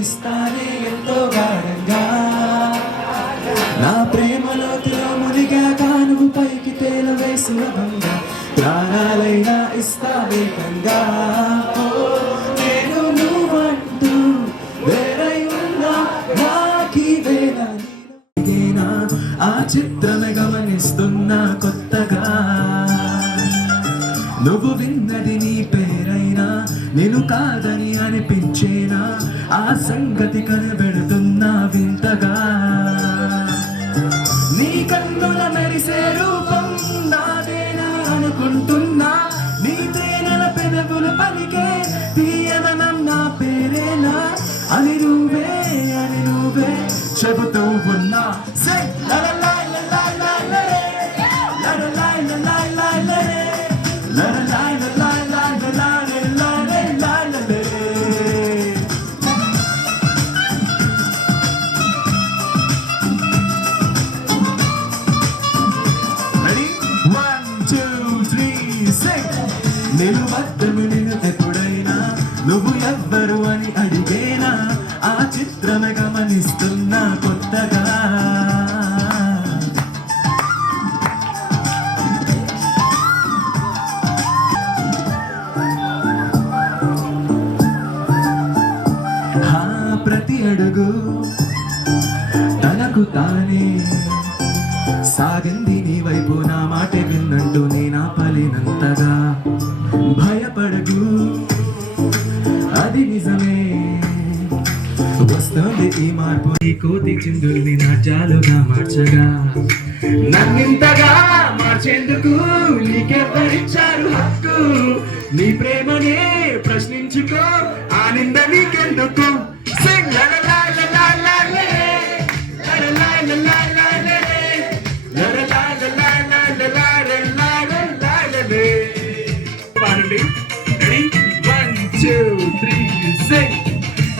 ప్రేమిస్తానే ఎంతో గాఢంగా నా ప్రేమలోతులో మునిగాక నువ్వు పైకి తేలవే సులభంగా ప్రాణాలైనా ఇస్తా వేగంగా నేను నువ్వంటూ వేరై ఉన్నా నాకీవేనా ఆ చిత్రమే గమనిస్తున్నా కొత్తగా నువ్వు విన్నది నీ పేరైనా నేను కాదని అనిపించేనా ఆ సంగతి కనబెడుతున్నా వింతగా నీ కన్నుల మెరిసే రూపం నాదేనని అనుకుంటున్నా నీ తేనెల పెదవులు పలికే తీయదనం నా పేరేనా అని నువ్వే చెబుతూ ఉన్నా నేను వద్దను నేను ఎప్పుడైనా నువ్వు ఎవ్వరు అని అడిగేనా ఆ చిత్రమే గమనిస్తున్నా కొత్తగా ప్రతి అడుగు తనకు తానే సాగింది నీ వైపు నా మాట విన్నంటూ నేనా పలినంతగా భయపడకు అది నిజమే వస్తుంది ఈ మార్పు నీ కోతి చిందుల్ని నాట్యాలుగా మార్చగా నన్నింతగా మార్చేందుకు నీకెవ్వరిచ్చారు హక్కు నీ ప్రేమనే ప్రశ్నించుకో ఆనంద నీకెందుకు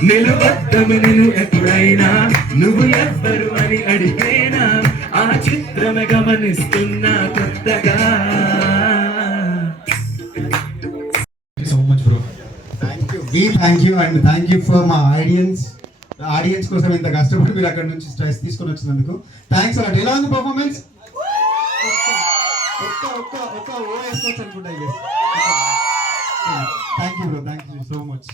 నిలువద్దము నేను ఎప్పుడైనా నువ్వు ఎవ్వరు అని అడిగేనా ఆ చిత్రమే గమనిస్తున్నా కొత్తగా. So much bro. Thank you and thank you for my audience కోసం ఇంత కష్టపడి మీరు అక్కడ నుంచి స్ట్రెస్ తీసుకొని వచ్చినందుకు థ్యాంక్స్ అలాట్. ఎలా ఉంది పర్ఫార్మెన్స్? ఒక్క ఓ వేసుకోవచ్చు అనుకుంటా. Thank you bro, thank you so much.